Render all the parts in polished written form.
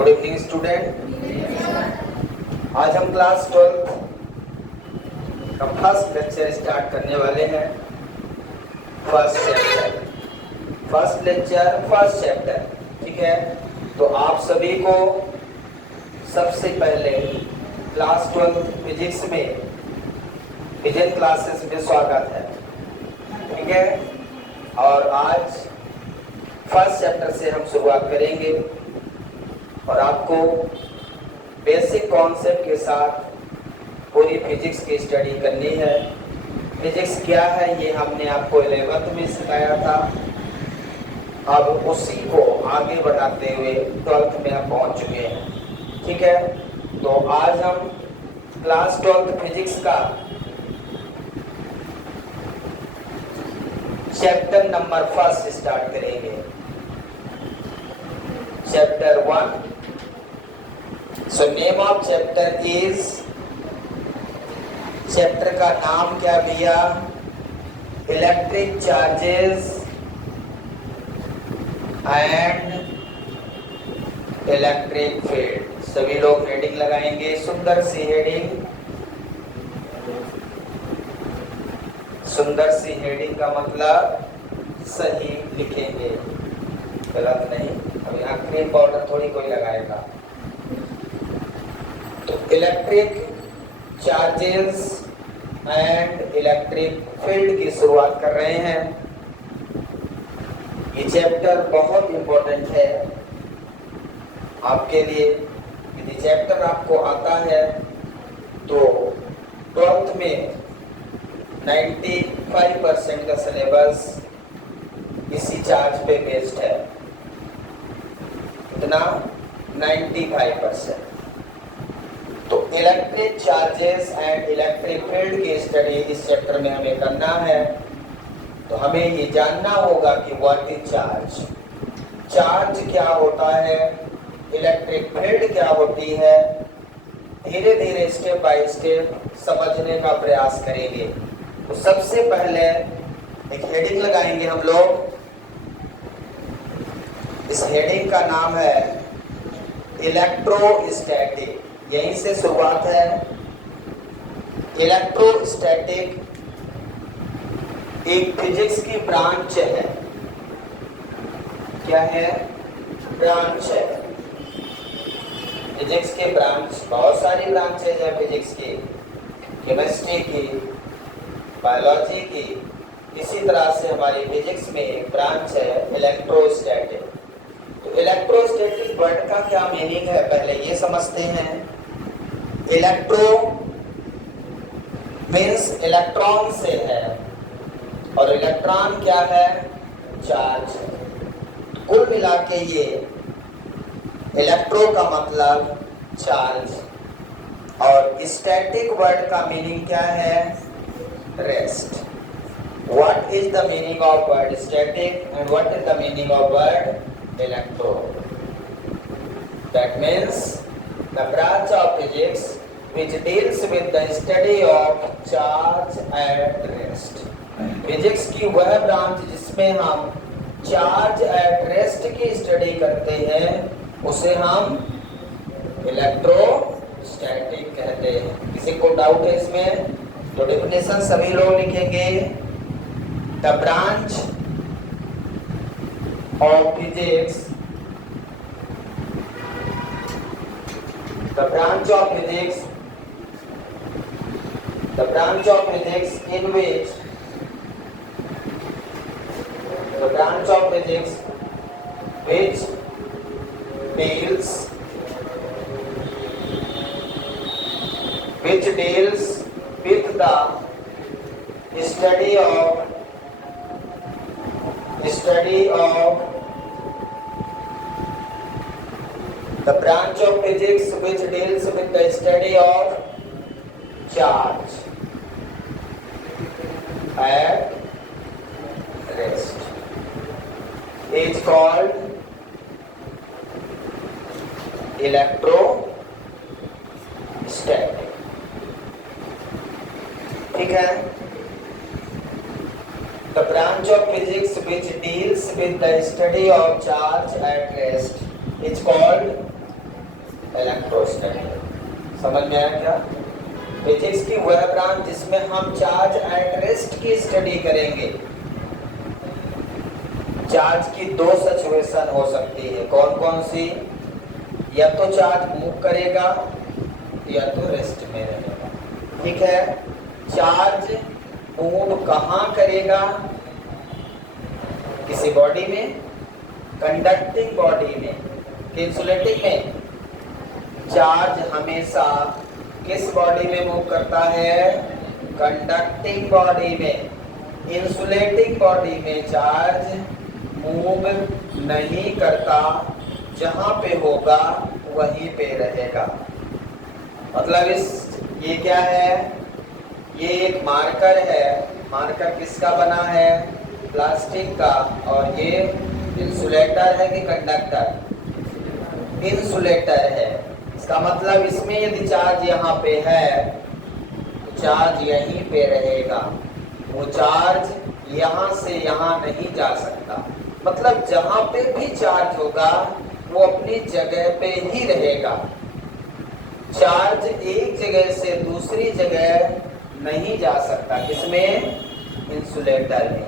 Good evening student. आज हम class 12 का फर्स्ट लेक्चर स्टार्ट करने वाले हैं। फर्स्ट लेक्चर फर्स्ट चैप्टर, ठीक है। तो आप सभी को सबसे पहले क्लास 12 फिजिक्स में विजन क्लासेस में स्वागत है, ठीक है। और आज फर्स्ट चैप्टर से हम शुरुआत करेंगे और आपको बेसिक कॉन्सेप्ट के साथ पूरी फिजिक्स की स्टडी करनी है। फिजिक्स क्या है ये हमने आपको 11th में सिखाया था। अब उसी को आगे बढ़ाते हुए 12th में हम पहुंच चुके हैं, ठीक है। तो आज हम क्लास 12 फिजिक्स का चैप्टर नंबर 1 स्टार्ट करेंगे। Chapter 1। So name of chapter is, chapter का नाम क्या भैया? Electric charges and electric field. सभी लोग हेडिंग लगाएंगे, सुंदर सी हेडिंग। सुंदर सी हेडिंग का मतलब सही लिखेंगे, गलत नहीं। अब यहाँ क्रीम पाउडर थोड़ी कोई लगाएगा। तो electric charges and electric field की शुरुआत कर रहे हैं। ये चैप्टर बहुत इंपॉर्टेंट है आपके लिए। यदि चैप्टर आपको आता है तो 12th में 95% का सिलेबस इसी चार्ज पे बेस्ड है। कितना? 95%। तो electric charges and electric field की स्टडी इस चैप्टर में हमें करना है। तो हमें ये जानना होगा कि व्हाट इज चार्ज, चार्ज क्या होता है, इलेक्ट्रिक फील्ड क्या होती है। धीरे धीरे स्टेप बाय स्टेप समझने का प्रयास करेंगे। तो सबसे पहले एक हेडिंग लगाएंगे हम लोग। इस हेडिंग का नाम है इलेक्ट्रोस्टैटिक। यहीं से शुरुआत है। इलेक्ट्रोस्टैटिक एक फिजिक्स की ब्रांच है। क्या है? ब्रांच है। फिजिक्स के ब्रांच बहुत सारी ब्रांचेज है फिजिक्स की, केमिस्ट्री की, बायोलॉजी की। इसी तरह से हमारी फिजिक्स में एक ब्रांच है इलेक्ट्रोस्टैटिक। तो इलेक्ट्रोस्टैटिक वर्ड का क्या मीनिंग है पहले ये समझते हैं। इलेक्ट्रो मीन्स इलेक्ट्रॉन से है और इलेक्ट्रॉन क्या है? चार्ज। कुल मिला के ये इलेक्ट्रो का मतलब चार्ज और स्टैटिक वर्ड का मीनिंग क्या है? Rest. What is the meaning of word static and what is the meaning of word electro? That means the branch of physics which deals with the study of charge at rest. Physics की वह branch जिसमें हम charge at rest की study करते हैं उसे हम electrostatic कहते हैं। किसी को डाउट है इसमें? तो डेफिनेशन सभी लोग लिखेंगे। The branch of physics, the branch of physics, the branch of physics in which, the branch of physics which deals with the study of the branch of physics which deals with the study of charge at rest is called electrostatic, ठीक है। The branch of physics which deals with the study of charge at rest is called समझ में आया क्या? Physics की वह branch जिसमें हम चार्ज एट रेस्ट की स्टडी करेंगे। चार्ज की दो सिचुएशन हो सकती है, कौन कौन सी? या तो चार्ज मूव करेगा या तो रेस्ट में रहेगा। ठीक है, चार्ज मूव कहाँ करेगा? किसी बॉडी में, कंडक्टिंग बॉडी में कि इंसुलेटिंग में? चार्ज हमेशा किस बॉडी में मूव करता है? कंडक्टिंग बॉडी में। इंसुलेटिंग बॉडी में चार्ज मूव नहीं करता, जहां पे होगा वहीं पे रहेगा। मतलब ये क्या है? ये एक मार्कर है। मार्कर किसका बना है? प्लास्टिक का। और ये इंसुलेटर है कि कंडक्टर? इंसुलेटर है। इसका मतलब इसमें यदि चार्ज यहाँ पे है तो चार्ज यहीं पे रहेगा, वो चार्ज यहाँ से यहाँ नहीं जा सकता। मतलब जहाँ पे भी चार्ज होगा वो अपनी जगह पे ही रहेगा। चार्ज एक जगह से दूसरी जगह नहीं जा सकता। किसमें? इंसुलेटर में।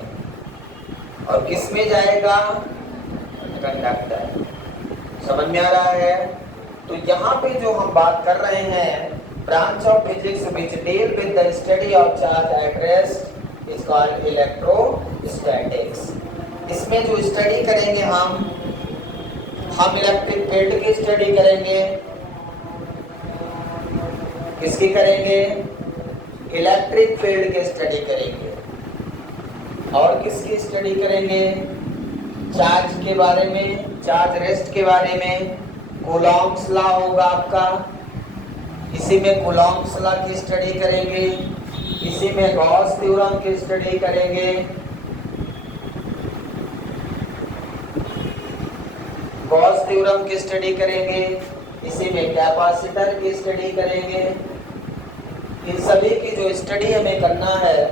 और किसमें जाएगा? कंडक्टर। समझ में आ रहा है? तो यहाँ पे जो हम बात कर रहे हैं, branch of physics which deal with the study of charge at rest is called electrostatics. इसमें जो स्टडी करेंगे हम इलेक्ट्रिक फील्ड की स्टडी करेंगे। किसकी करेंगे? इलेक्ट्रिक फील्ड की स्टडी करेंगे। और किसकी स्टडी करेंगे? चार्ज के बारे में, चार्ज रेस्ट के बारे में। कूलॉम्स लॉ होगा आपका, इसी में कूलॉम्स लॉ की स्टडी करेंगे। इसी में गॉस थ्योरम की स्टडी करेंगे। गॉस थ्योरम की स्टडी करेंगे। इसी में कैपेसिटर की स्टडी करेंगे। इन सभी की जो स्टडी हमें करना है,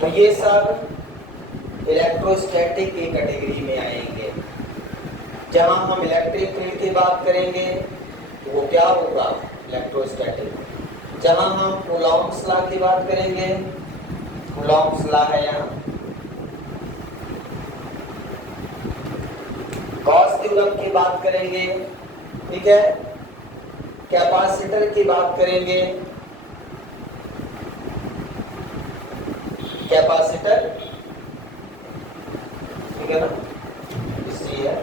तो ये सब इलेक्ट्रोस्टैटिक की कैटेगरी में आएंगे। जहां हम इलेक्ट्रिक फील्ड की बात करेंगे तो वो क्या होगा? इलेक्ट्रोस्टैटिक। जहां हम कूलॉम्स लॉ की बात करेंगे, कूलॉम्स लॉ है यहाँ। गॉस थ्योरम की बात करेंगे, ठीक है। कैपेसिटर की बात करेंगे, कैपेसिटर, ठीक है ना, इसी है।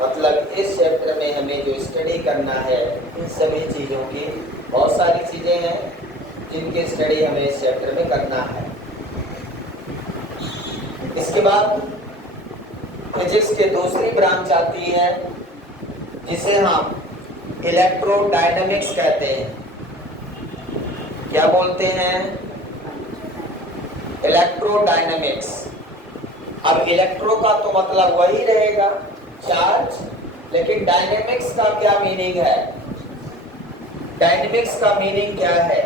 मतलब इस चैप्टर में हमें जो स्टडी करना है, इन सभी चीजों की, बहुत सारी चीजें हैं जिनकी स्टडी हमें इस चैप्टर में करना है। इसके बाद फिजिक्स के दूसरी ब्रांच आती है जिसे हम इलेक्ट्रोडायनेमिक्स कहते हैं। क्या बोलते हैं? इलेक्ट्रोडायनेमिक्स। अब इलेक्ट्रो का तो मतलब वही रहेगा, चार्ज, लेकिन डायनेमिक्स का क्या मीनिंग है? डायनेमिक्स का मीनिंग क्या है?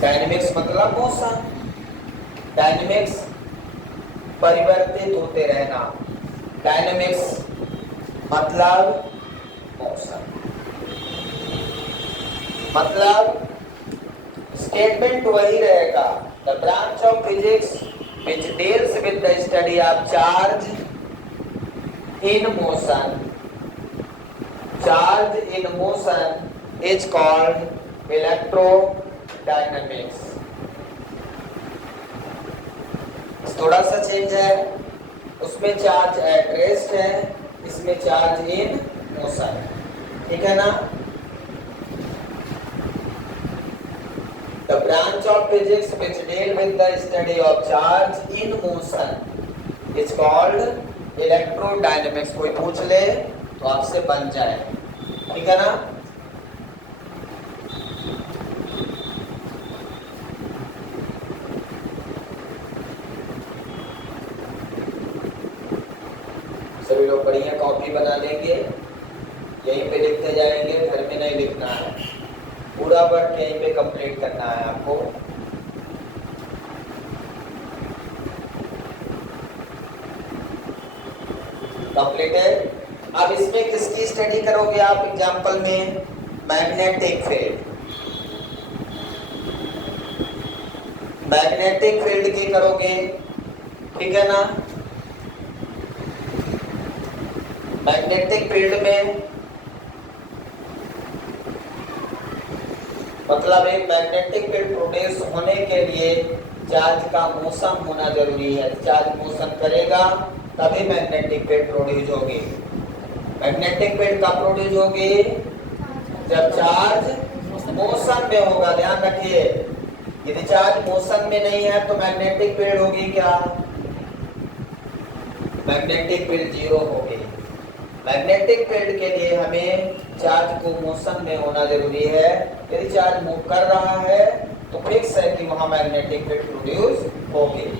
डायनेमिक्स मतलब मोशन। डायनेमिक्स परिवर्तित होते रहना। डायनेमिक्स मतलब मोशन। मतलब स्टेटमेंट वही रहेगा। The branch of physics which deals with the study of charge in motion. Charge in motion is called electrodynamics. थोड़ा सा चेंज है, उसमें चार्ज एट रेस्ट है, इसमें चार्ज इन मोशन, ठीक है ना। The branch of physics which deal with the study of charge in motion is called electrodynamics. कोई पूछ ले तो आपसे बन जाए, ठीक है ना। सभी लोग बढ़िया कॉपी बना लेंगे, यहीं पे लिखते जाएंगे, घर में नहीं लिखना है। पूरा वर्क यहीं पे कंप्लीट करना है आपको। कंप्लीटेड। अब इसमें किसकी स्टडी करोगे आप एग्जाम्पल में? मैग्नेटिक फील्ड, मैग्नेटिक फील्ड की करोगे, ठीक है ना। मैग्नेटिक फील्ड में मतलब एक मैग्नेटिक फील्ड प्रोड्यूस होने के लिए चार्ज का मोशन होना जरूरी है। चार्ज मोशन करेगा तभी मैग्नेटिक फील्ड प्रोड्यूस होगी। मैग्नेटिक फील्ड कब प्रोड्यूस होगी? जब चार्ज मोशन में होगा। ध्यान रखिए, यदि चार्ज मोशन में नहीं है तो मैग्नेटिक फील्ड होगी क्या? मैग्नेटिक फील्ड जीरो होगी। मैग्नेटिक फील्ड के लिए हमें चार्ज को मोशन में होना जरूरी है। यदि चार्ज मूव कर रहा है तो फिक्स है कि वहां मैग्नेटिक फील्ड प्रोड्यूस होगी।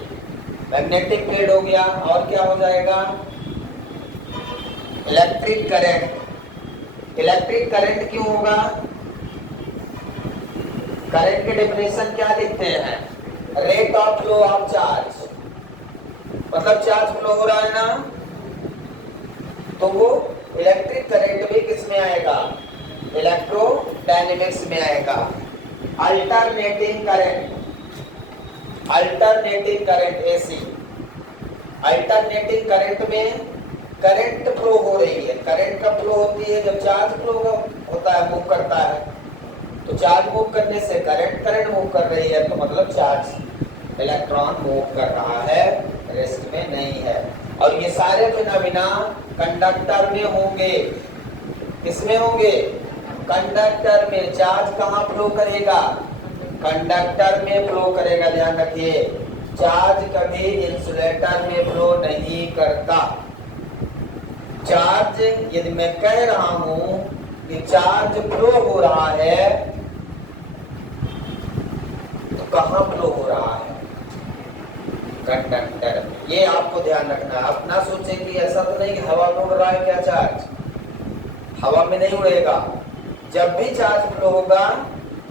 मैग्नेटिक फील्ड हो गया, और क्या हो जाएगा? Electric current. इलेक्ट्रिक करंट क्यों होगा? करंट के डेफिनेशन क्या लिखते हैं? Rate of flow of charge, मतलब चार्ज फ्लो हो रहा है ना, तो वो इलेक्ट्रिक करंट भी किस में आएगा? इलेक्ट्रोडायनेमिक्स में आएगा। Alternating current, alternating current AC. Alternating current में करंट फ्लो हो रही है। करंट कब फ्लो होती है? जब चार्ज फ्लो होता है, मूव करता है। तो चार्ज मूव करने से करंट मूव कर रही है, तो मतलब चार्ज इलेक्ट्रॉन मूव कर रहा है, रेस्ट में नहीं है। और ये सारे फिनोमेना कंडक्टर में होंगे। किसमें होंगे? कंडक्टर में। चार्ज कहाँ फ्लो करेगा? कंडक्टर में फ्लो करेगा। ध्यान रखिए, चार्ज कभी इंसुलेटर में फ्लो नहीं करता। चार्ज, यदि मैं कह रहा हूं कि चार्ज फ्लो हो रहा है, तो कहां फ्लो हो रहा है? कंडक्टर। ये आपको ध्यान रखना है। आप ना सोचें कि ऐसा तो नहीं कि हवा में उड़ रहा है क्या चार्ज? हवा में नहीं उड़ेगा। जब भी चार्ज फ्लो होगा,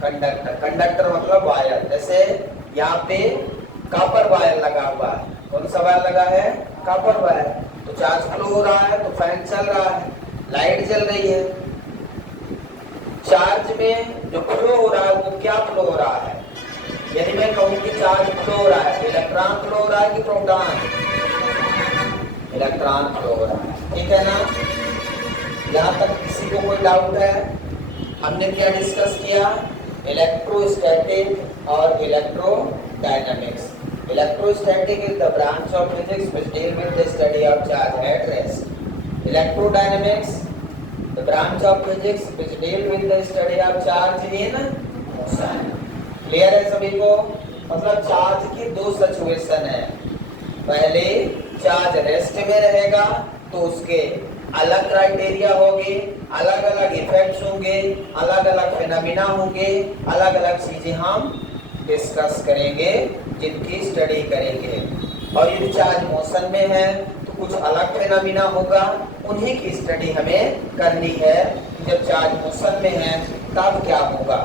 कंडक्टर, कंडक्टर मतलब वायर। जैसे यहाँ पे कॉपर वायर लगा हुआ है। कौन सा वायर लगा है? Copper wire. तो चार्ज फ्लो हो रहा है तो फैन चल रहा है, लाइट जल रही है। चार्ज में जो फ्लो हो रहा है वो क्या फ्लो हो रहा है? यदि मैं कहूं कि चार्ज फ्लो हो रहा है, इलेक्ट्रॉन फ्लो हो रहा है कि प्रोटॉन? इलेक्ट्रॉन फ्लो हो रहा है, ठीक है ना। यहाँ तक किसी को कोई डाउट है? हमने क्या डिस्कस किया? इलेक्ट्रोस्टैटिक और electrodynamics. Electrostatic is the branch of physics which deal with the study of charge at rest. Electrodynamics, the branch of physics which deal with the study of charge in motion. Clear है सभी को? मतलब charge की दो situation है। पहले charge rest में रहेगा तो उसके अलग क्राइटेरिया होगी, अलग अलग इफेक्ट्स होंगे, अलग अलग फिनोमेना होंगे, अलग अलग चीजें हम डिस्कस करेंगे, जिनकी स्टडी करेंगे। और यदि चार्ज मोशन में है तो कुछ अलग फिनोमेना होगा, उन्हीं की स्टडी हमें करनी है। जब चार्ज मोशन में है तब क्या होगा।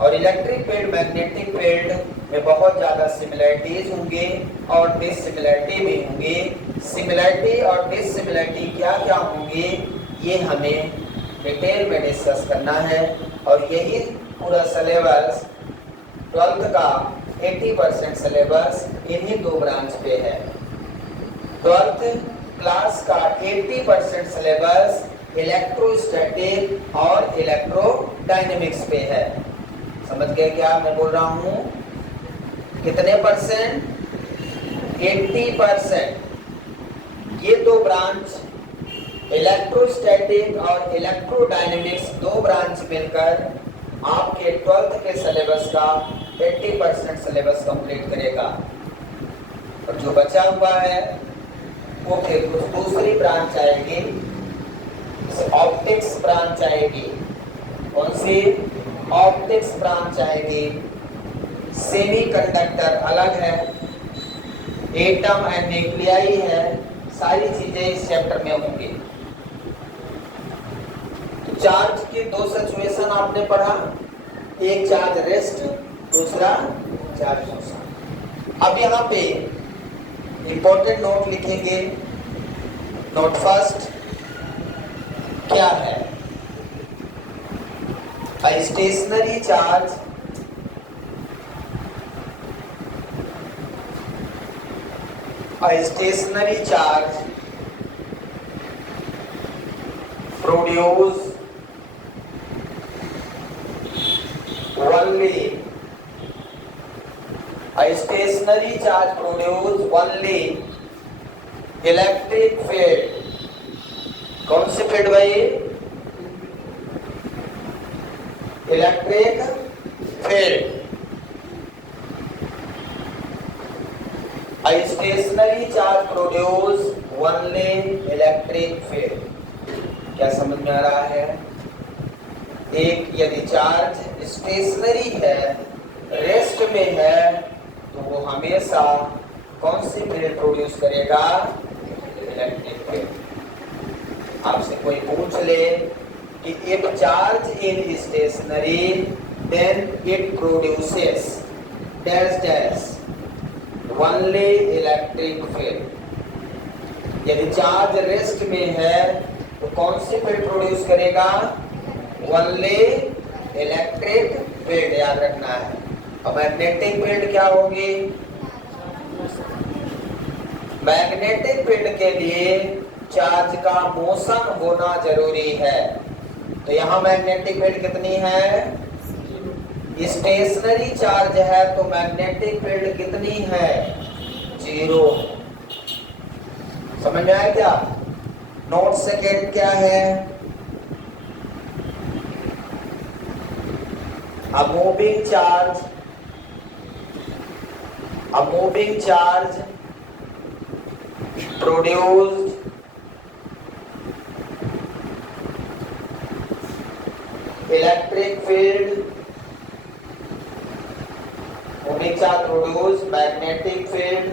और इलेक्ट्रिक फील्ड, मैग्नेटिक फील्ड में बहुत ज़्यादा सिमिलरिटीज होंगी और डिसिमिलरिटी भी होंगी। सिमिलरिटी और डिसिमिलरिटी क्या क्या होंगी, ये हमें डिटेल में डिस्कस करना है। और यही पूरा सिलेबस 12th का 80% सिलेबस इन्हीं दो ब्रांच पे है। 12th क्लास का 80% सिलेबस इलेक्ट्रोस्टैटिक और इलेक्ट्रोडायनेमिक्स पे है। समझ गए क्या मैं बोल रहा हूँ? कितने परसेंट? 80%। ये दो ब्रांच, इलेक्ट्रोस्टैटिक और इलेक्ट्रोडायनेमिक्स, दो ब्रांच मिलकर आपके 12th के सिलेबस का 80% सिलेबस कंप्लीट करेगा। और जो बचा हुआ है वो फिर कुछ दूसरी ब्रांच आएगी, ऑप्टिक्स ब्रांच आएगी। कौन सी? ऑप्टिक्स ब्रांच आएगी। सेमीकंडक्टर अलग है, एटम एंड न्यूक्लियाई है, सारी चीजें इस चैप्टर में होंगी। तो चार्ज की दो सिचुएशन आपने पढ़ा, एक चार्ज रेस्ट, दूसरा चार्ज मोशन। अब यहाँ पे इंपॉर्टेंट नोट लिखेंगे। नोट फर्स्ट क्या है? A stationary charge produce only electric field. कौन सी फील्ड भाई? Electric field. A stationary charge produce only electric field। क्या समझ में आ रहा है? एक यदि चार्ज स्टेशनरी है, रेस्ट में है, तो वो हमेशा कौन सी फील्ड प्रोड्यूस करेगा? Electric field. आपसे कोई पूछ ले कि if charge is stationary then it produces dash dash only electric field। यदि चार्ज रेस्ट में है तो कौन सी फील्ड प्रोड्यूस करेगा? ओनली इलेक्ट्रिक फील्ड, याद रखना है। और मैग्नेटिक फील्ड क्या होगी? मैग्नेटिक फील्ड के लिए चार्ज का मोशन होना जरूरी है। तो यहाँ मैग्नेटिक फील्ड कितनी है? स्टेशनरी चार्ज है तो मैग्नेटिक फील्ड कितनी है? 0। समझ में आया क्या? नोट सेकेंड क्या है? A moving charge produced electric field, moving charge produce magnetic field,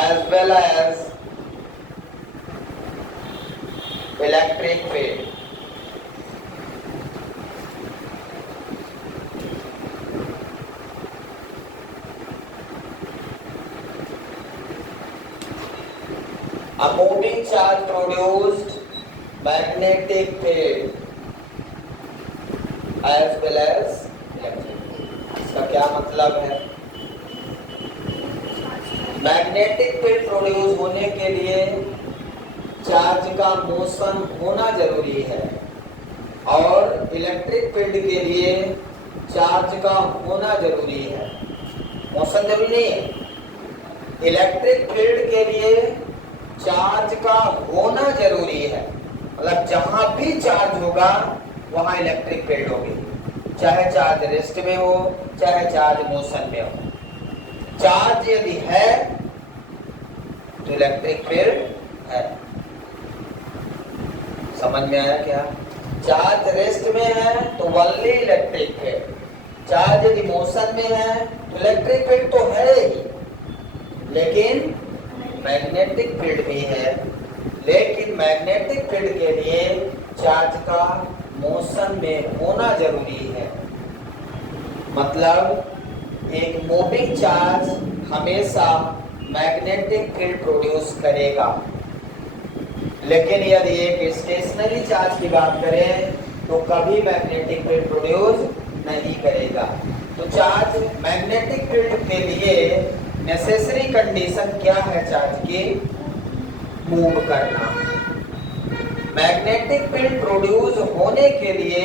as well as electric field। A moving charge produced magnetic field as well as electric field। इसका क्या मतलब है? मैग्नेटिक फील्ड प्रोड्यूस होने के लिए charge का motion होना जरूरी है और इलेक्ट्रिक फील्ड के लिए चार्ज का होना जरूरी है। मोशन जरूरी नहीं है। इलेक्ट्रिक फील्ड के लिए चार्ज का होना जरूरी है, मतलब जहां भी चार्ज होगा वहां इलेक्ट्रिक फील्ड होगी, चाहे चार्ज रेस्ट में हो चाहे चार्ज मोशन में हो। चार्ज यदि है तो इलेक्ट्रिक फील्ड है। समझ में आया क्या? चार्ज रेस्ट में है तो ओनली इलेक्ट्रिक फील्ड, चार्ज यदि मोशन में है तो इलेक्ट्रिक फील्ड तो है ही, लेकिन मैग्नेटिक फील्ड भी है। लेकिन मैग्नेटिक फील्ड के लिए चार्ज का मोशन में होना जरूरी है। मतलब एक मूविंग चार्ज हमेशा मैग्नेटिक फील्ड प्रोड्यूस करेगा, लेकिन यदि एक स्टेशनरी चार्ज की बात करें तो कभी मैग्नेटिक फील्ड प्रोड्यूस नहीं करेगा। तो चार्ज मैग्नेटिक फील्ड के लिए नेसेसरी कंडीशन क्या है? चार्ज की मूव करना। मैग्नेटिक फील्ड प्रोड्यूस होने के लिए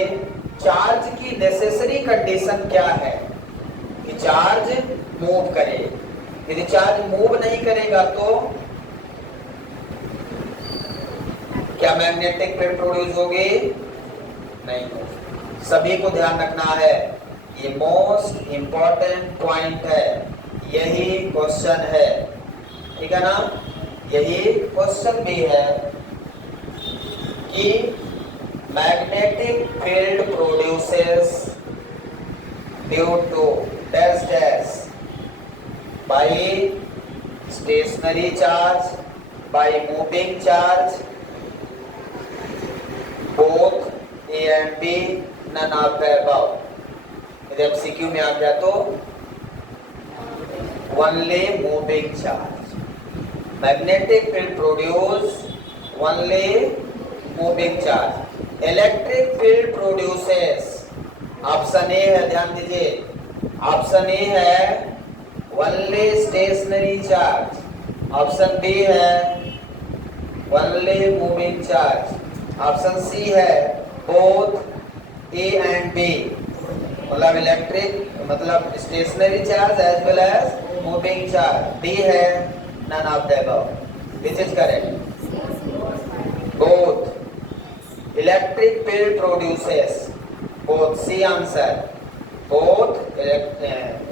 चार्ज की नेसेसरी कंडीशन क्या है? कि चार्ज मूव करे। यदि चार्ज मूव नहीं करेगा तो क्या मैग्नेटिक फील्ड प्रोड्यूस होगी? नहीं होगी। सभी को ध्यान रखना है, ये मोस्ट इंपॉर्टेंट पॉइंट है, यही क्वेश्चन है, ठीक है ना? यही क्वेश्चन भी है कि magnetic field produces due to dash dash by stationary charge, by moving charge, both A and B, none of the above. यदि एमसीक्यू में आ गया तो only moving charge. Magnetic field produce only moving charge. Electric field produces, option A है, ध्यान दीजिए, option A है only stationary charge, option B है only moving charge, option C है both A and B, मतलब इलेक्ट्रिक मतलब stationary charge as well as moving charge. D है none of the above, this is correct. Both electric field produces, both C answer, both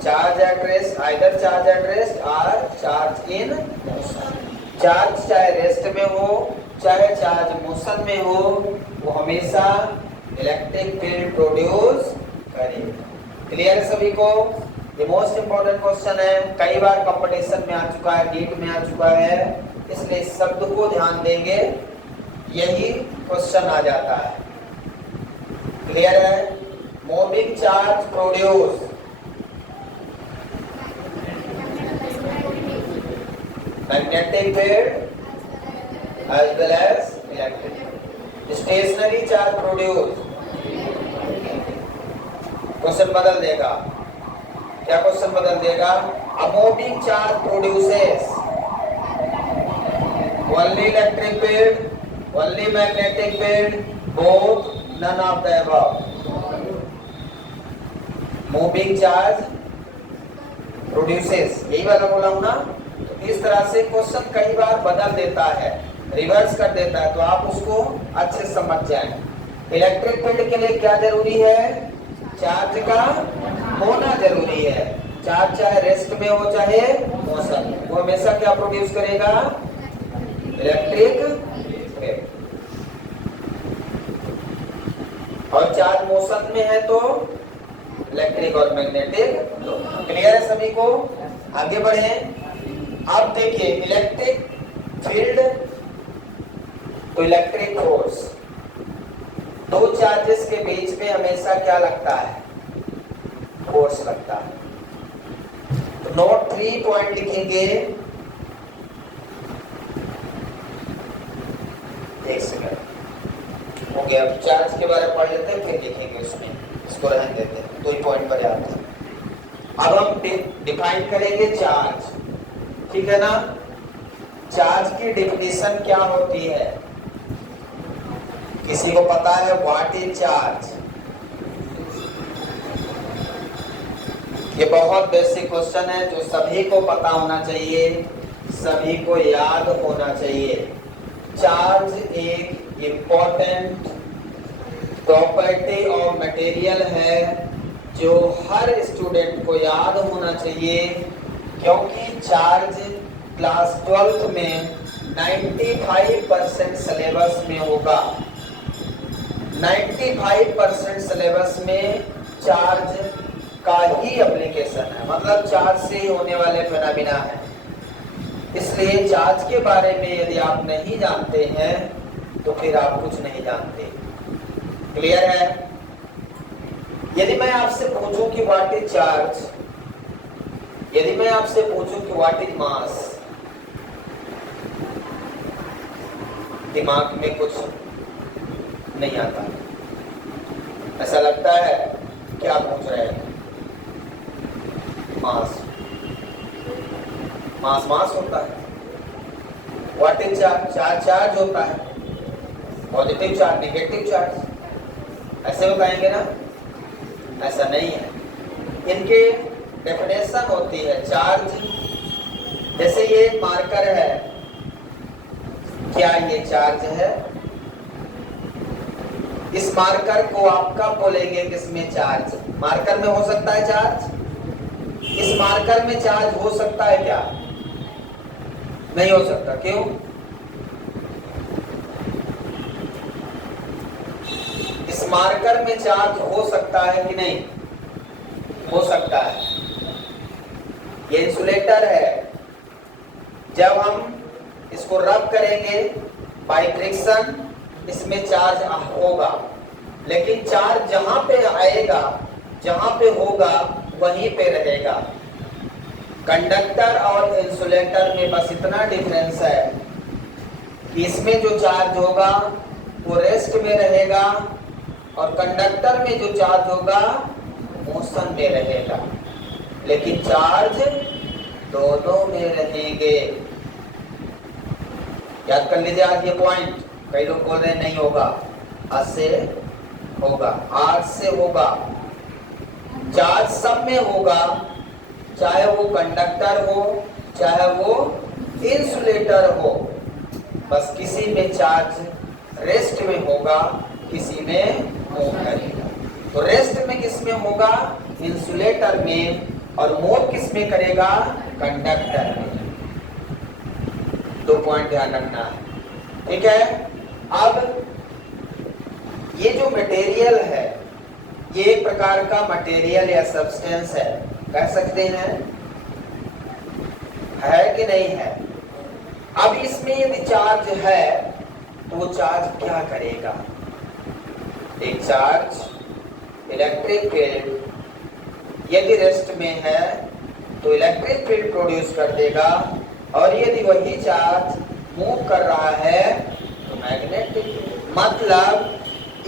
charge at rest, either charge at rest और charge in motion. Charge चाहे rest में हो चाहे charge motion में हो, वो हमेशा इलेक्ट्रिक फील्ड प्रोड्यूस करेगा। क्लियर है सभी को? ये मोस्ट इंपॉर्टेंट क्वेश्चन है, कई बार कंपटीशन में आ चुका है, नीट में आ चुका है, इसलिए इस शब्द को ध्यान देंगे, यही क्वेश्चन आ जाता है। क्लियर है? Moving charge produce, magnetic field as well as electric. Stationary charge produce, question बदल देगा, क्या क्वेश्चन बदल देगा? A moving charge produces only electric field, only magnetic field, both, none of the above. Moving charge produces, यही वाला बोला हूं ना? इस तरह से क्वेश्चन कई बार बदल देता है, रिवर्स कर देता है, तो आप उसको अच्छे से समझ जाएं। इलेक्ट्रिक फील्ड के लिए क्या जरूरी है? चार्ज का होना जरूरी है। चार्ज चाहे रेस्ट में हो चाहे मोशन, वो हमेशा क्या प्रोड्यूस करेगा? Electric field. और चार्ज मोशन में है तो इलेक्ट्रिक और मैग्नेटिक। क्लियर है सभी को? आगे बढ़े। अब देखिए इलेक्ट्रिक फील्ड तो इलेक्ट्रिक फोर्स, दो चार्जेस के बीच में हमेशा क्या लगता है? फोर्स लगता है। तो नोट 3 पॉइंट लिखेंगे, एक सेकंड हो गया। अब चार्ज के बारे में पढ़ लेते हैं फिर लिखेंगे उसमें, इसको रहने देते हैं, 2 ही पॉइंट पर आते हैं। अब हम डिफाइन करेंगे चार्ज, ठीक है ना? चार्ज की डेफिनेशन क्या होती है? किसी को पता है व्हाट इज चार्ज? ये बहुत बेसिक क्वेश्चन है जो सभी को पता होना चाहिए, सभी को याद होना चाहिए। चार्ज एक इम्पोर्टेंट प्रॉपर्टी ऑफ मटेरियल है जो हर स्टूडेंट को याद होना चाहिए, क्योंकि चार्ज क्लास 12th में 95% सिलेबस में होगा। 95% सिलेबस में चार्ज का ही एप्लीकेशन है, मतलब चार्ज से होने वाले फिनोमेना है। इसलिए चार्ज के बारे में यदि आप नहीं जानते हैं तो फिर आप कुछ नहीं जानते। क्लियर है? यदि मैं आपसे पूछूं कि व्हाट इज चार्ज, यदि मैं आपसे पूछूं कि व्हाट इज मास, दिमाग में कुछ नहीं आता, ऐसा लगता है क्या पूछ रहे हैं? मास, मास मास होता है। What is charge? Charge charge होता है, पॉजिटिव चार्ज नेगेटिव चार्ज, ऐसे बताएंगे ना? ऐसा नहीं है, इनके डेफिनेशन होती है। चार्ज जैसे ये एक मार्कर है, क्या ये चार्ज है? इस मार्कर को आप कब बोलेंगे किसमें चार्ज? मार्कर में हो सकता है चार्ज? इस मार्कर में चार्ज हो सकता है क्या? नहीं हो सकता। क्यों? इस मार्कर में चार्ज हो सकता है कि नहीं? हो सकता है। ये इंसुलेटर है, जब हम इसको रब करेंगे बाय फ्रिक्शन इसमें चार्ज होगा, लेकिन चार्ज जहां पे आएगा, जहां पे होगा वहीं पे रहेगा। कंडक्टर और इंसुलेटर में बस इतना डिफरेंस है कि इसमें जो चार्ज होगा वो रेस्ट में रहेगा और कंडक्टर में जो चार्ज होगा मोशन में रहेगा, लेकिन चार्ज दोनों में रहेंगे। याद कर लीजिए आज ये पॉइंट। कई लोग बोल रहे नहीं होगा, आज से होगा, आज से होगा। चार्ज सब में होगा, चाहे वो कंडक्टर हो चाहे वो इंसुलेटर हो, बस किसी में चार्ज रेस्ट में होगा, किसी में मूव करेगा। तो रेस्ट में किस में होगा? इंसुलेटर में, और मूव किस में करेगा? कंडक्टर में। 2 पॉइंट ध्यान रखना है, ठीक है। अब ये जो मटेरियल है ये एक प्रकार का मटेरियल या सब्सटेंस है, कह सकते हैं, है कि नहीं है? अब इसमें यदि चार्ज है तो वो चार्ज क्या करेगा? एक चार्ज इलेक्ट्रिक फील्ड यदि रेस्ट में है तो इलेक्ट्रिक फील्ड प्रोड्यूस कर देगा, और यदि वही चार्ज मूव कर रहा है तो मैग्नेटिक, मतलब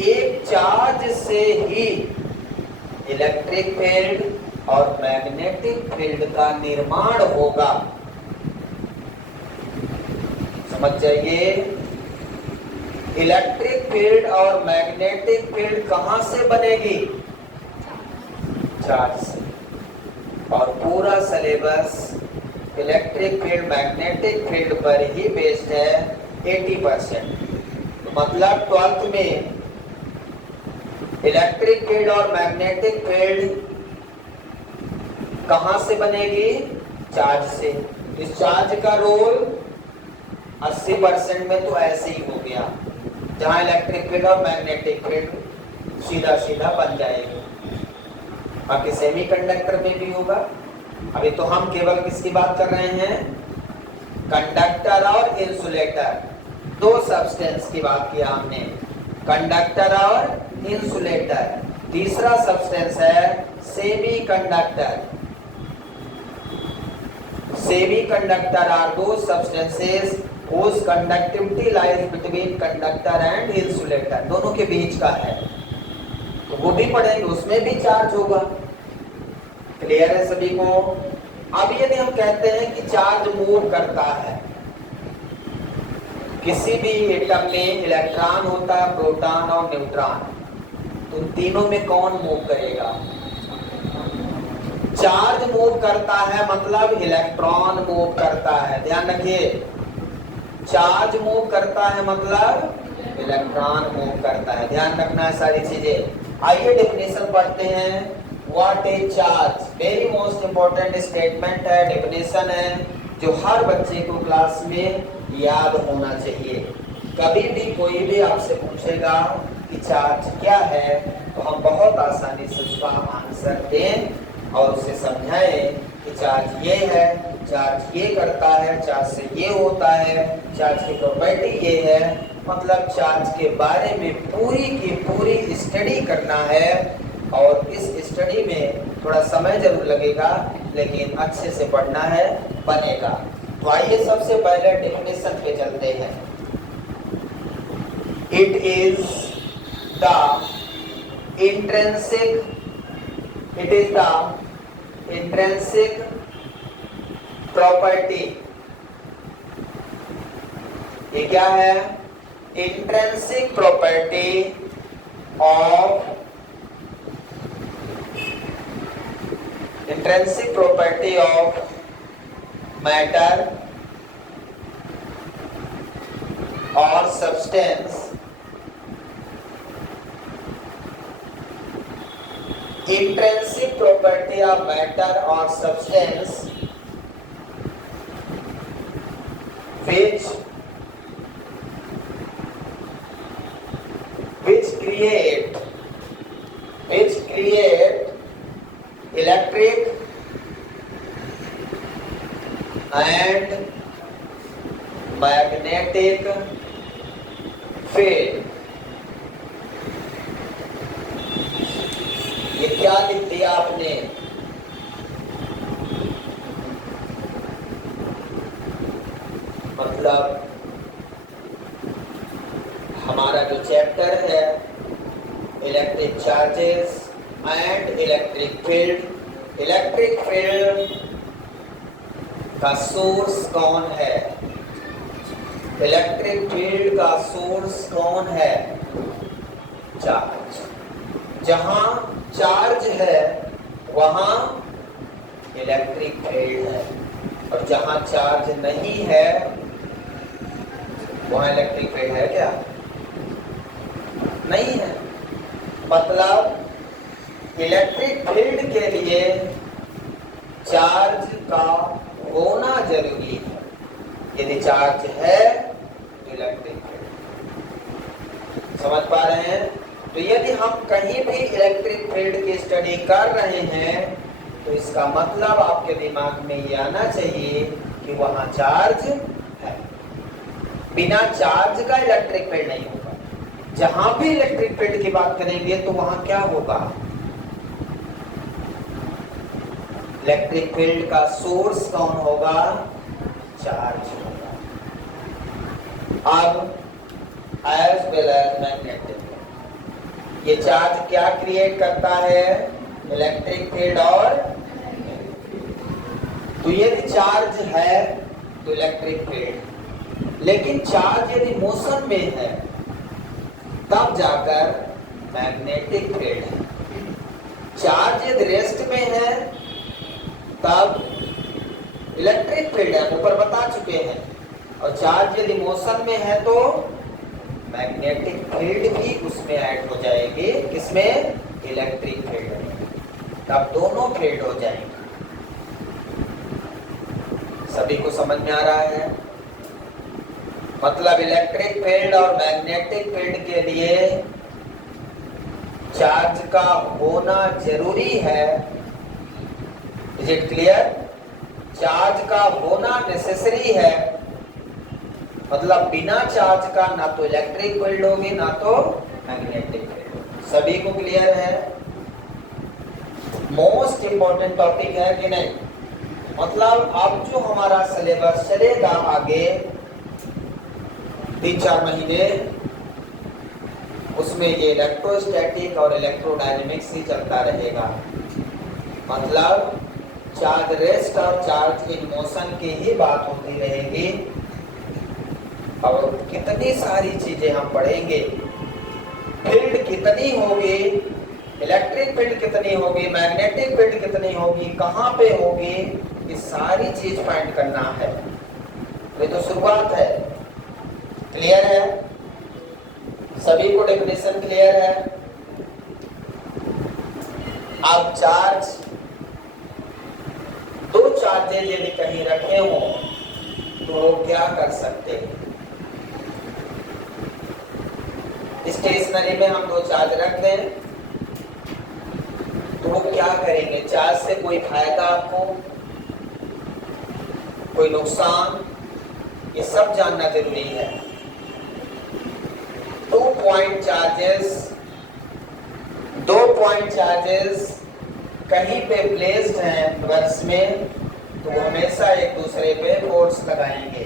एक चार्ज से ही इलेक्ट्रिक फील्ड और मैग्नेटिक फील्ड का निर्माण होगा। समझ जाइए, इलेक्ट्रिक फील्ड और मैग्नेटिक फील्ड कहां से बनेगी? चार्ज से। और पूरा syllabus electric field magnetic field पर ही बेस्ड है 80%। तो मतलब 12th में इलेक्ट्रिक फील्ड और मैग्नेटिक फील्ड कहां से बनेगी? चार्ज से। इस चार्ज का रोल 80% में तो ऐसे ही हो गया, जहां इलेक्ट्रिक फील्ड और मैग्नेटिक फील्ड सीधा सीधा बन जाएगी। बाकी सेमीकंडक्टर में भी होगा। अभी तो हम केवल किसकी बात कर रहे हैं? कंडक्टर और इंसुलेटर, 2 सब्सटेंस की बात किया हमने, कंडक्टर और इंसुलेटर। तीसरा सब्सटेंस है semiconductor. Semiconductor are those substances whose conductivity lies between conductor and insulator, दोनों के बीच का है। तो वो भी पढ़ेंगे, उसमें भी चार्ज होगा। क्लियर है सभी को? अब यदि हम कहते हैं कि चार्ज मूव करता है, किसी भी एटम में इलेक्ट्रॉन होता है, प्रोटॉन और न्यूट्रॉन, तो उन तीनों में कौन मूव करेगा? चार्ज मूव करता है मतलब इलेक्ट्रॉन मूव करता है। ध्यान रखिए, चार्ज मूव करता है मतलब इलेक्ट्रॉन मूव करता है। ध्यान रखना है सारी चीजें। आइए डेफिनेशन पढ़ते हैं। What is charge? Very most important statement है, डेफिनेशन है, जो हर बच्चे को क्लास में याद होना चाहिए। कभी भी कोई भी आपसे पूछेगा कि चार्ज क्या है, तो हम बहुत आसानी से उसका आंसर दें और उसे समझाएं कि चार्ज ये है, चार्ज ये करता है, चार्ज से ये होता है, चार्ज की प्रॉपर्टी ये है। मतलब चार्ज के बारे में पूरी की पूरी स्टडी करना है, और इस स्टडी में थोड़ा समय जरूर लगेगा, लेकिन अच्छे से पढ़ना है, बनेगा। तो आइए सबसे पहले डेफिनेशन पे चलते हैं। It is the intrinsic property. ये क्या है? इंट्रिंसिक प्रॉपर्टी ऑफ मैटर और substance intrinsic property of matter or substance which create electric and magnetic field। ये क्या लिख दिया आपने? मतलब हमारा जो चैप्टर है electric charges and electric field का सोर्स कौन है, इलेक्ट्रिक फील्ड का सोर्स कौन है? चार्ज। जहां चार्ज है वहां इलेक्ट्रिक फील्ड है, और जहां चार्ज नहीं है वहां इलेक्ट्रिक फील्ड है क्या? नहीं है। मतलब इलेक्ट्रिक फील्ड के लिए चार्ज का होना जरूरी है। यदि चार्ज है तो इलेक्ट्रिक फील्ड। समझ पा रहे हैं? तो यदि हम कहीं भी इलेक्ट्रिक फील्ड की स्टडी कर रहे हैं तो इसका मतलब आपके दिमाग में ये आना चाहिए कि वहां चार्ज है। बिना चार्ज का इलेक्ट्रिक फील्ड नहीं होगा। जहां भी इलेक्ट्रिक फील्ड की बात करेंगे तो वहां क्या होगा? इलेक्ट्रिक फील्ड का सोर्स कौन होगा? चार्ज होगा। अब एज वेल एज मैग्नेटिक, ये चार्ज क्या क्रिएट करता है? Electric field. और तो यदि चार्ज है तो इलेक्ट्रिक फील्ड, लेकिन चार्ज यदि मोशन में है तब जाकर मैग्नेटिक फील्ड है। चार्ज यदि रेस्ट में है तब इलेक्ट्रिक फील्ड है, ऊपर बता चुके हैं। और चार्ज यदि मोशन में है तो मैग्नेटिक फील्ड भी उसमें ऐड हो जाएगी। किसमें? इलेक्ट्रिक फील्ड में। तब दोनों फील्ड हो जाएंगे। सभी को समझ में आ रहा है? मतलब इलेक्ट्रिक फील्ड और मैग्नेटिक फील्ड के लिए चार्ज का होना जरूरी है। Is it clear? चार्ज का होना नेसेसरी है। मतलब बिना चार्ज का ना तो इलेक्ट्रिक फील्ड होगी ना तो मैग्नेटिक फील्ड। सभी को क्लियर है? मोस्ट इंपॉर्टेंट टॉपिक है कि नहीं? मतलब अब जो हमारा सिलेबस चलेगा आगे 3-4 महीने, उसमें ये इलेक्ट्रोस्टैटिक और इलेक्ट्रोडायनेमिक्स ही चलता रहेगा। मतलब चार्ज रेस्ट और चार्ज इन मोशन की ही बात होती रहेगी। और कितनी सारी चीजें हम पढ़ेंगे। फील्ड कितनी होगी, इलेक्ट्रिक फील्ड कितनी होगी, मैग्नेटिक फील्ड कितनी होगी, कहाँ पे होगी, ये सारी चीज फाइंड करना है। ये तो शुरुआत है। क्लियर है? सभी को डेफिनेशन क्लियर है? अब चार्ज, दो चार्जेज यदि कहीं रखे हो तो वो क्या कर सकते हैं? स्टेशनरी में हम दो चार्ज रख दें तो वो क्या करेंगे? चार्ज से कोई फायदा आपको, कोई नुकसान, ये सब जानना जरूरी है। 2 पॉइंट चार्जेस कहीं पे प्लेस्ड हैं वर्स में तो वो हमेशा एक दूसरे पे फोर्स लगाएंगे।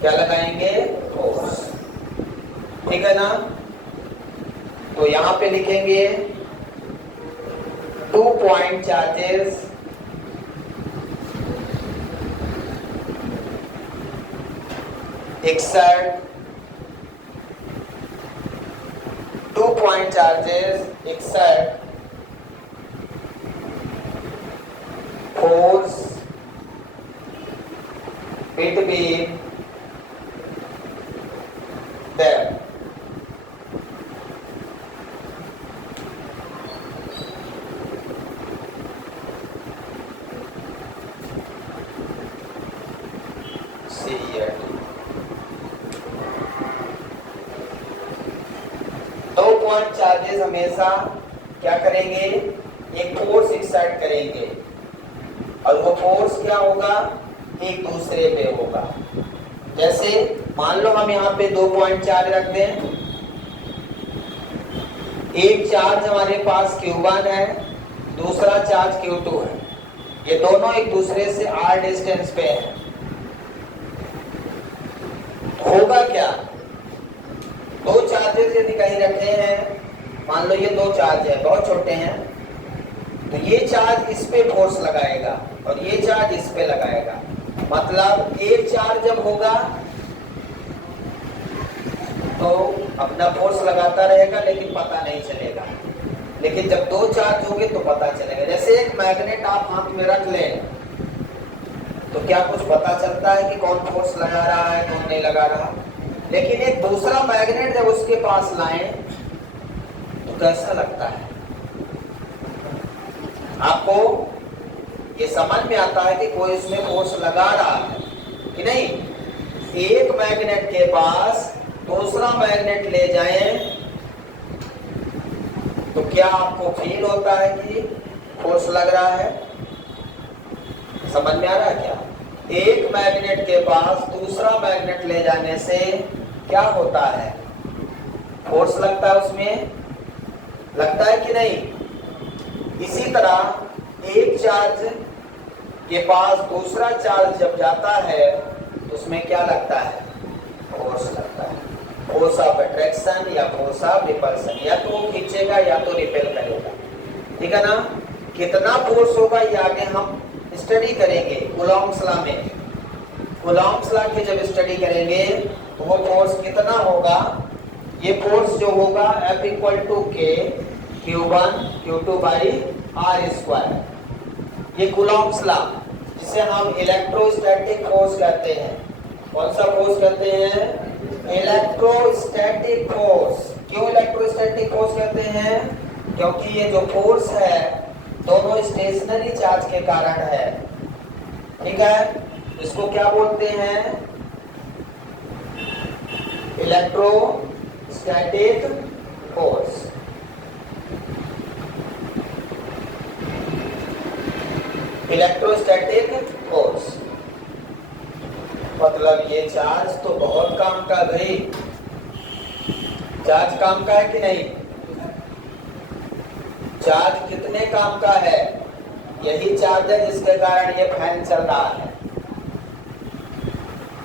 क्या लगाएंगे? फोर्स। ठीक है ना? तो यहां पे लिखेंगे 2 point charges exert 2 point charges exert force between them. See here. 2 point charges हमेशा क्या करेंगे? एक फोर्स एक्सर्ट करेंगे और वो फोर्स क्या होगा? एक दूसरे पे होगा। जैसे मान लो हम यहाँ पे 2 पॉइंट चार्ज रख दें। एक चार्ज हमारे पास Q1 है, दूसरा चार्ज Q2 है। ये दोनों एक दूसरे से r डिस्टेंस पे है। होगा क्या, दो चार्जेस यदि कहीं रखे हैं, मान लो ये दो चार्ज है, बहुत छोटे हैं, तो ये चार्ज इस पे फोर्स लगाएगा और ये चार्ज इस पे लगाएगा। मतलब एक चार्ज जब होगा तो अपना फोर्स लगाता रहेगा लेकिन पता नहीं चलेगा, लेकिन जब दो चार्ज होंगे तो पता चलेगा। जैसे एक मैग्नेट आप हाथ में रख लें तो क्या कुछ पता चलता है कि कौन फोर्स लगा रहा है कौन नहीं लगा रहा, लेकिन एक दूसरा मैग्नेट जब उसके पास लाएं तो कैसा लगता है आपको, ये समझ में आता है कि कोई इसमें फोर्स लगा रहा है कि नहीं। एक मैग्नेट के पास दूसरा मैग्नेट ले जाएं तो क्या आपको फील होता है कि फोर्स लग रहा है, समझ में आ रहा है क्या। एक मैग्नेट के पास दूसरा मैग्नेट ले जाने से क्या होता है, फोर्स लगता है, उसमें लगता है कि नहीं। इसी तरह एक चार्ज के पास दूसरा चार्ज जब जाता है तो उसमें क्या लगता है, फोर्स लगता है, फोर्स ऑफ अट्रैक्शन या फोर्स ऑफ रिपल्सन, या तो वो खींचेगा या तो रिपेल करेगा, ठीक है ना। कितना फोर्स होगा ये आगे हम स्टडी करेंगे कूलॉम्स लॉ में। कूलॉम्स लॉ की जब स्टडी करेंगे तो वो फोर्स कितना होगा, ये फोर्स जो होगा F equal to k Q1 Q2 by r square, ये कूलॉम्स लॉ जिसे हम इलेक्ट्रोस्टैटिक फोर्स कहते हैं। कौन सा फोर्स कहते हैं, इलेक्ट्रोस्टैटिक फोर्स। क्यों इलेक्ट्रोस्टैटिक फोर्स कहते हैं, क्योंकि ये जो फोर्स है दोनों स्टेशनरी चार्ज के कारण है, ठीक है। इसको क्या बोलते हैं, इलेक्ट्रोस्टैटिक फोर्स। इलेक्ट्रोस्टैटिक फोर्स मतलब ये चार्ज तो बहुत काम का, भाई चार्ज काम का है कि नहीं, चार्ज कितने काम का है, यही चार्ज है जिसके कारण ये फैन चल रहा है,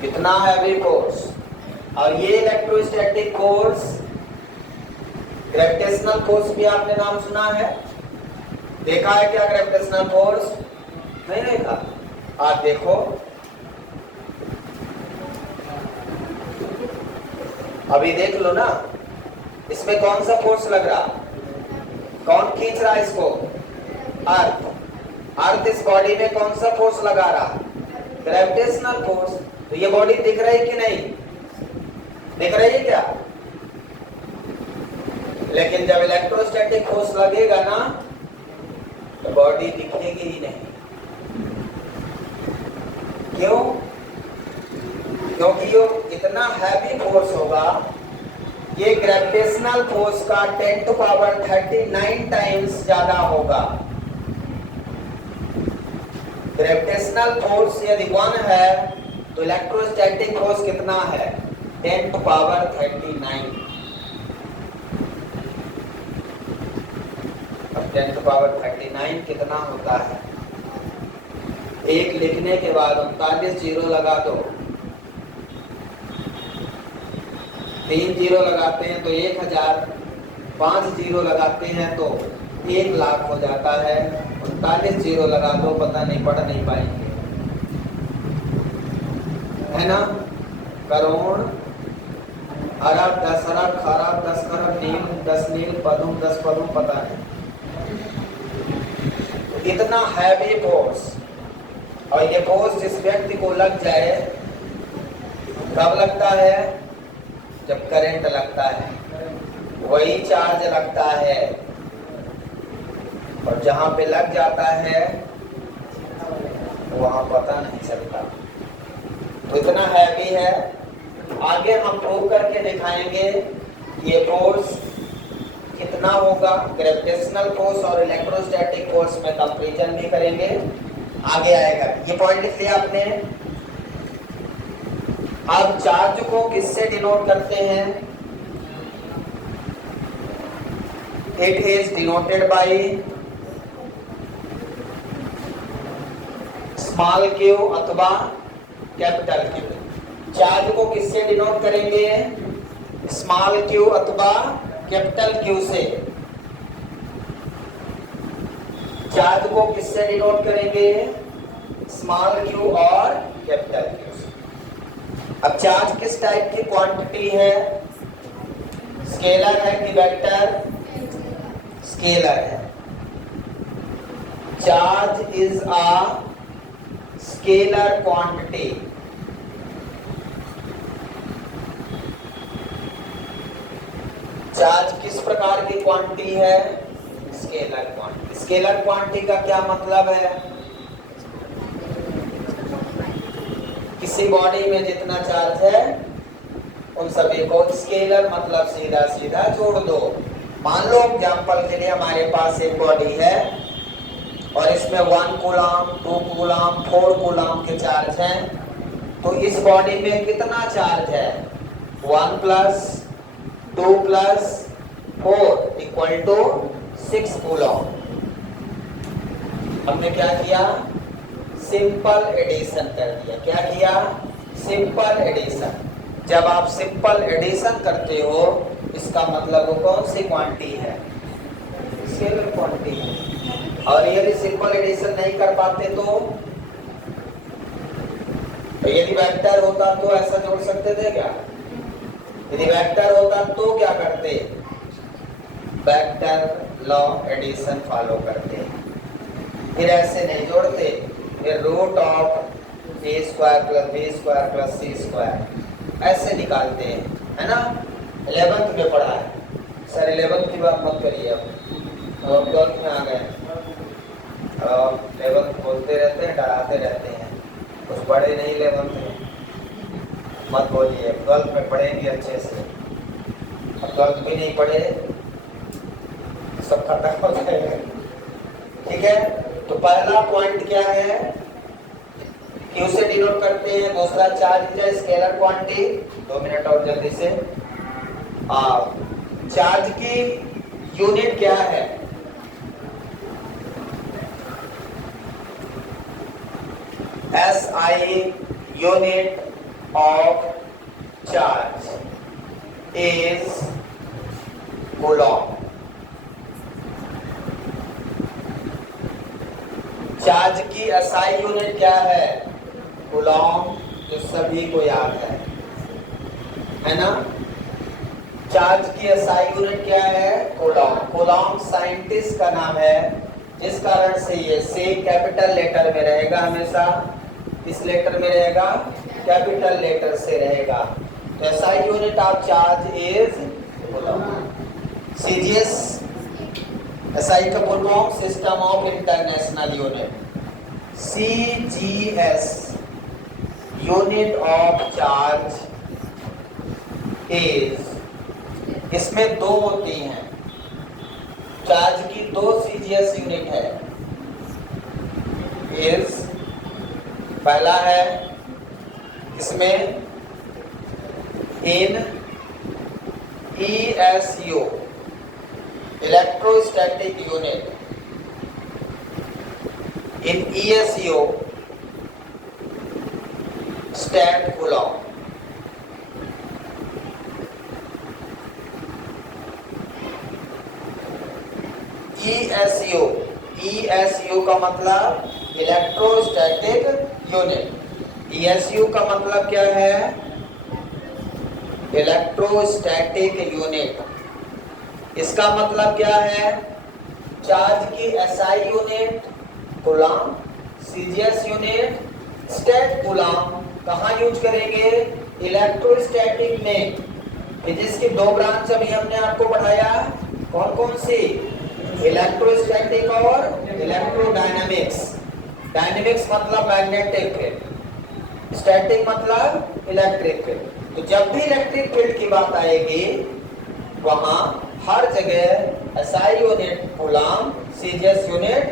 कितना हैवी फोर्स। और ये इलेक्ट्रोस्टैटिक फोर्स, ग्रेविटेशनल फोर्स भी आपने नाम सुना है, देखा है क्या ग्रेविटेशनल फोर्स, नहीं देखा, आप देखो अभी देख लो ना, इसमें कौन सा फोर्स लग रहा, कौन खींच रहा है इसको, अर्थ। अर्थ इस बॉडी में कौन सा फोर्स लगा रहा, ग्रेविटेशनल फोर्स। तो ये बॉडी दिख रही कि नहीं, दिख रही है क्या, लेकिन जब इलेक्ट्रोस्टैटिक फोर्स लगेगा ना तो बॉडी दिखेगी ही नहीं। क्यों, क्योंकि ये इतना हैवी फोर्स होगा, ये ग्रेविटेशनल फोर्स का 10 टू पावर 39 टाइम्स ज्यादा होगा। ग्रेविटेशनल फोर्स यदि 1 है तो इलेक्ट्रोस्टैटिक फोर्स कितना है, 10 टू पावर 39। अब 10 टू पावर 39 कितना होता है, एक लिखने के बाद 39 जीरो लगा दो, 3 जीरो लगाते हैं तो 1000, 5 जीरो लगाते हैं तो 1 लाख हो जाता है। 39 जीरो लगा दो, पता नहीं, पढ़ नहीं पाएंगे, है ना। करोड़, अरब, 10 अरब, खरब, 10 खरब, नील, 10 नील, पदुम, 10 पदुम, पता है। इतना हैवी फोर्स, और ये फोर्स जिस व्यक्ति को लग जाए, कब लगता है, जब करंट लगता है, वही चार्ज लगता है, और जहां पे लग जाता है वहां पता नहीं चलता। तो इतना हैवी है। आगे हम प्रूव करके दिखाएंगे ये फोर्स कितना होगा, ग्रेविटेशनल फोर्स और इलेक्ट्रोस्टैटिक फोर्स में कंपैरिजन भी करेंगे, आगे आएगा। ये पॉइंट लिख लिया आपने। अब चार्ज को किससे डिनोट करते हैं, it is denoted by small Q अथवा कैपिटल क्यू। चार्ज को किससे डिनोट करेंगे? स्मॉल क्यू अथवा कैपिटल क्यू से। चार्ज को किससे डिनोट करेंगे? स्मॉल क्यू और कैपिटल क्यू से। अब चार्ज किस टाइप की क्वांटिटी है? स्केलर है कि वेक्टर? स्केलर है। Charge is a scalar quantity. Charge किस प्रकार की क्वांटिटी है? Scalar quantity. स्केलर क्वांटिटी का क्या मतलब है? किसी बॉडी में जितना चार्ज है उन सभी को स्केलर मतलब सीधा सीधा जोड़ दो। मान लो एग्जांपल के लिए हमारे पास एक बॉडी है और इसमें 1 कूलम, 2 कूलम, 4 कूलम के चार्ज हैं। तो इस बॉडी में कितना चार्ज है? 1 plus 2 plus 4 equal to 6 coulomb. हमने क्या किया? सिंपल एडिशन कर दिया। क्या किया? Simple addition. जब आप सिंपल एडिशन करते हो इसका मतलब वो कौन सी क्वांटिटी है? स्केलर क्वांटिटी है। और यदि सिंपल एडिशन नहीं कर पाते तो यदि वेक्टर होता तो ऐसा जोड़ सकते थे क्या? यदि वेक्टर होता तो क्या करते? वेक्टर लॉ एडिशन फॉलो करते। फिर ऐसे नहीं जोड़ते, फिर root of A square plus B square plus C square ऐसे निकालते हैं, है ना? 11th में पढ़ा है सर। 11th की बात मत करिए, अब 12th में आ गए। 11th बोलते रहते हैं, डराते रहते हैं, कुछ पढ़े नहीं 11th में। मत बोलिए, 12th में पढ़ेंगे अच्छे से। अब 12th भी नहीं पढ़े सब खत्म हो जाएगा। ठीक है, तो पहला पॉइंट क्या है? क्यू से डिनोट करते हैं। दूसरा चार्ज है स्केलर क्वांटिटी। 2 मिनट और जल्दी से। चार्ज की यूनिट क्या है? SI unit of charge is coulomb। Charge की SI यूनिट क्या है? कूलॉम, जो सभी को याद है ना? चार्ज की SI यूनिट क्या है? कूलॉम। कूलॉम साइंटिस्ट का नाम है, जिस कारण से ये से कैपिटल लेटर में रहेगा हमेशा। इस लेटर में रहेगा, कैपिटल लेटर से रहेगा। तो SI unit of charge is Coulomb. CGS SI का full form system of international unit. CGS unit of charge is, इसमें 2 होती हैं। चार्ज की 2 CGS यूनिट है। इज पहला है इसमें इन ESU इलेक्ट्रोस्टैटिक यूनिट। इन ESU स्टैट कूलॉम। ESU का मतलब इलेक्ट्रोस्टैटिक यूनिट। ESU का मतलब क्या है? Electrostatic unit. इसका मतलब क्या है? चार्ज की SI unit coulomb, CGS unit stat coulomb कहाँ यूज करेंगे? इलेक्ट्रोस्टैटिक में। फिजिक्स की 2 ब्रांच अभी हमने आपको पढ़ाया, कौन कौन सी? इलेक्ट्रोस्टैटिक और इलेक्ट्रोडायनामिक्स। डायनामिक्स मतलब मैग्नेटिक फील्ड, स्टैटिक मतलब इलेक्ट्रिक फील्ड। तो जब भी इलेक्ट्रिक फील्ड की बात आएगी वहां हर जगह SI unit coulomb, CGS unit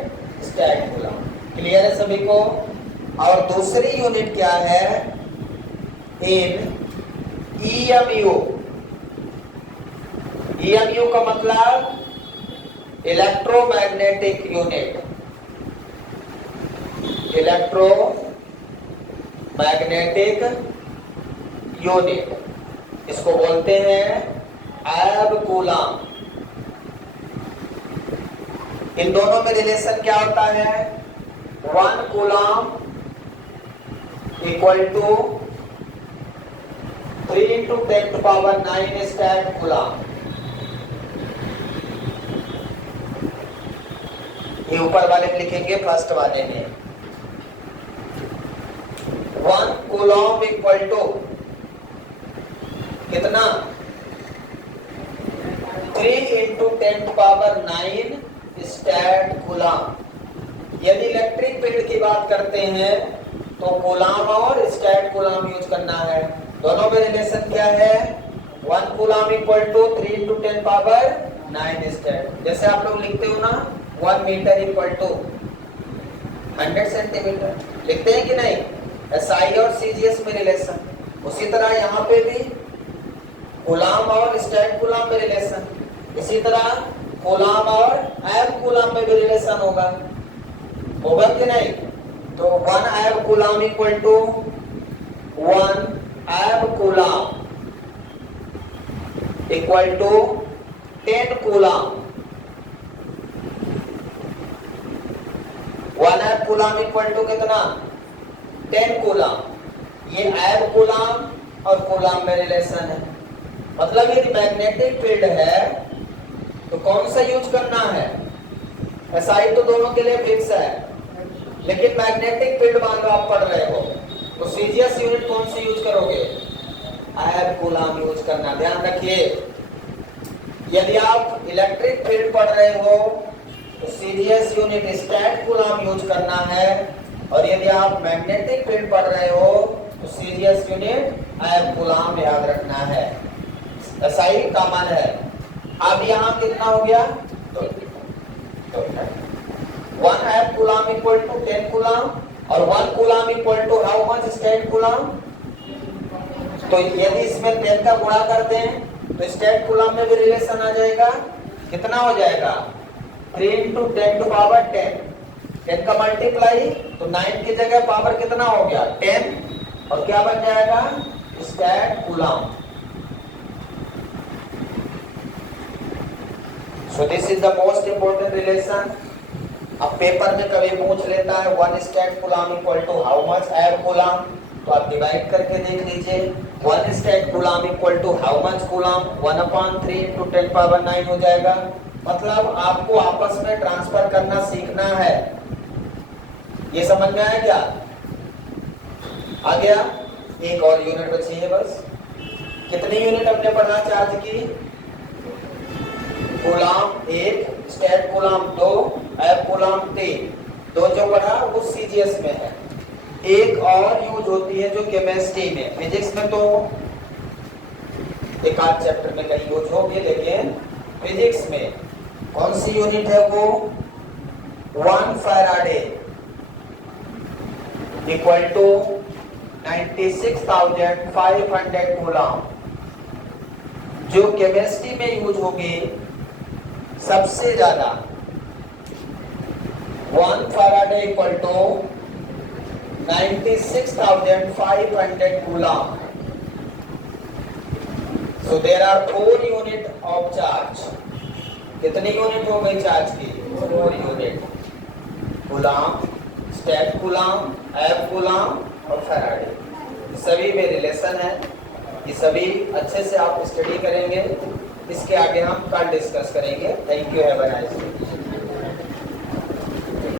stat coulomb. Clear है सभी को? और दूसरी यूनिट क्या है? इन EMU। EMU का मतलब इलेक्ट्रोमैग्नेटिक यूनिट। Electromagnetic unit. इसको बोलते हैं एब कूलम। इन दोनों में रिलेशन क्या होता है? 1 coulomb equal to 3 into 10 to power 9 stat coulomb. ये ऊपर वाले में लिखेंगे, फर्स्ट वाले में 1 कूलम इक्वल टू कितना? 3 into 10 to power 9 stat coulomb. यदि इलेक्ट्रिक फील्ड की बात करते हैं तो कूलम और स्टैट कूलम यूज करना है। दोनों में रिलेशन क्या है? 1 coulomb equal to 3 into 10 power 9 stat. जैसे आप लोग लिखते हो ना 1 मीटर इक्वल टू 100 सेंटीमीटर, लिखते हैं कि नहीं? एसआई और सीजीएस में रिलेशन। उसी तरह यहाँ पे भी कूलम और स्टैट कूलम में रिलेशन, इसी तरह कूलम और एब कूलम में भी रिलेशन होगा कि नहीं? तो 1 एब कूलम इक्वल टू 1 एब कूलम इक्वल टू 10 कूलम। 1 एब कूलम इक्वल टू कितना? 10 कूलम। ये एब कूलम और कूलम में रिलेशन है। मतलब यदि मैग्नेटिक फील्ड है तो कौन सा यूज करना है? एसआई तो दोनों के लिए फिक्स है, लेकिन मैग्नेटिक फील्ड मान लो आप पढ़ रहे हो तो सीजीएस यूनिट कौन सी यूज करोगे? एब कूलम यूज करना। ध्यान रखिए, यदि आप इलेक्ट्रिक फील्ड पढ़ रहे हो तो CGS unit stat coulomb use करना है, और यदि आप मैग्नेटिक फील्ड पढ़ रहे हो तो सीजीएस यूनिट एब कूलम याद रखना है। एसआई कॉमन है। अब यहाँ कितना हो गया? तो 1 एब कूलम इक्वल टू 10 कूलम और 1 coulomb equal to how much stat coulomb. तो यदि इसमें 10 का गुणा कर दें तो स्टैट कूलम में भी रिलेशन आ जाएगा। कितना हो जाएगा? 3 into 10 to power 10। 10 का मल्टीप्लाई तो 9 की जगह पावर कितना हो गया? 10, और क्या बन जाएगा? Stat coulomb. So this is the most important relation। अब पेपर में कभी पूछ लेता है 1 stat coulomb equal to how much ab coulomb, तो आप डिवाइड करके देख लीजिए। 1 stat coulomb equal to how much coulomb, 1/3 into 10 power 9 हो जाएगा। मतलब आपको आपस में ट्रांसफर करना सीखना है। ये समझ में आया क्या? आ गया? एक और यूनिट बची है बस। कितनी यूनिट हमने पढ़ा चार्ज की? कूलम 1, स्टैट कूलम 2, एब कूलम 3। 2 जो पढ़ा वो सीजीएस में है। एक और यूज होती है जो केमिस्ट्री में, फिजिक्स में तो एक आध चैप्टर में कहीं यूज होगी, लेकिन फिजिक्स में कौन सी यूनिट है वो? 1 फैराडे इक्वल टू 96,500 कूलम। जो केमिस्ट्री में यूज होगी सबसे ज्यादा 1 faraday equal to 96,500 coulomb. So there are 4 unit of charge। कितनी यूनिट हो गई चार्ज की? 4 unit. Coulomb, stat coulomb, ab coulomb और फैराडे। सभी में रिलेशन है। ये सभी अच्छे से आप स्टडी करेंगे। इसके आगे हम कल डिस्कस करेंगे। Thank you, have a nice day.